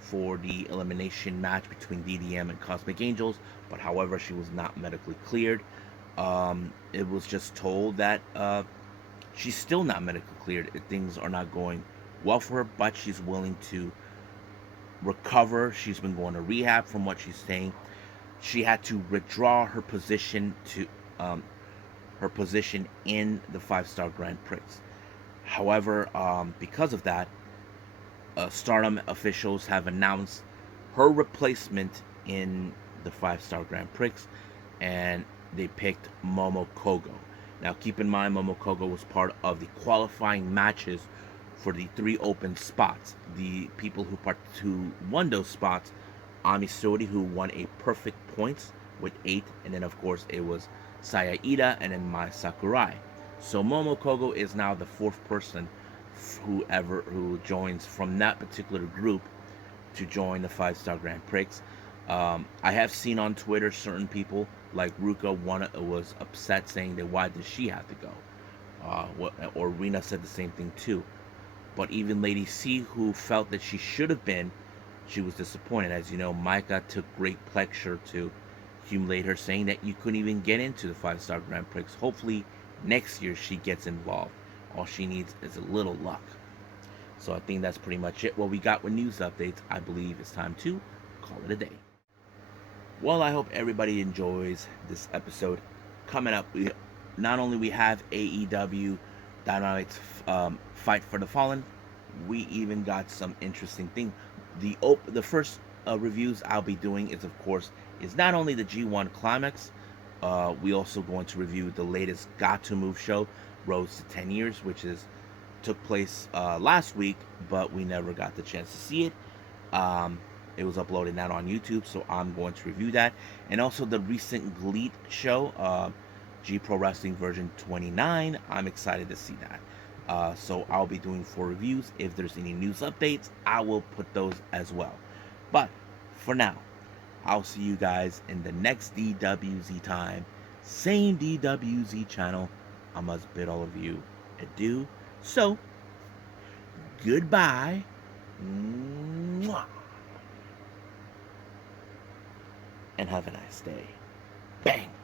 for the elimination match between DDM and Cosmic Angels, but however, she was not medically cleared. It was just told that she's still not medically cleared. Things are not going well for her, but she's willing to recover. She's been going to rehab, from what she's saying. She had to withdraw her position in the 5-Star Grand Prix. However, because of that, Stardom officials have announced her replacement in the 5-Star Grand Prix, and they picked Momo Kogo. Now, keep in mind, Momo Kogo was part of the qualifying matches for the 3 open spots. The people who won those spots, Ami Sourei, who won a perfect points with 8, and then of course it was Saya Ida and then Mai Sakurai. So Momo Kogo is now the 4th person who joins from that particular group to join the 5-Star Grand Prix. I have seen on Twitter certain people like Ruka was upset, saying that why does she have to go? Or Rina said the same thing too. But even Lady C, who felt that she should have been, she was disappointed. As you know, Micah took great pleasure to humiliate her, saying that you couldn't even get into the 5-Star Grand Prix. Hopefully next year she gets involved. All she needs is a little luck. So I think that's pretty much it. What we got with news updates. I believe it's time to call it a day. Well, I hope everybody enjoys this episode. Coming up, not only we have AEW Dynamite's Fight for the Fallen, we even got some interesting things. The first reviews I'll be doing is not only the G1 Climax. We also going to review the latest Got to Move show, Roads to 10 Years, which took place last week, but we never got the chance to see it. It was uploaded now on YouTube, so I'm going to review that. And also the recent GLEAT show, G Pro Wrestling version 29. I'm excited to see that. So I'll be doing 4 reviews. If there's any news updates, I will put those as well. But for now, I'll see you guys in the next DWZ time. Same DWZ channel. I must bid all of you adieu. So, goodbye. Mwah. And have a nice day. Bang.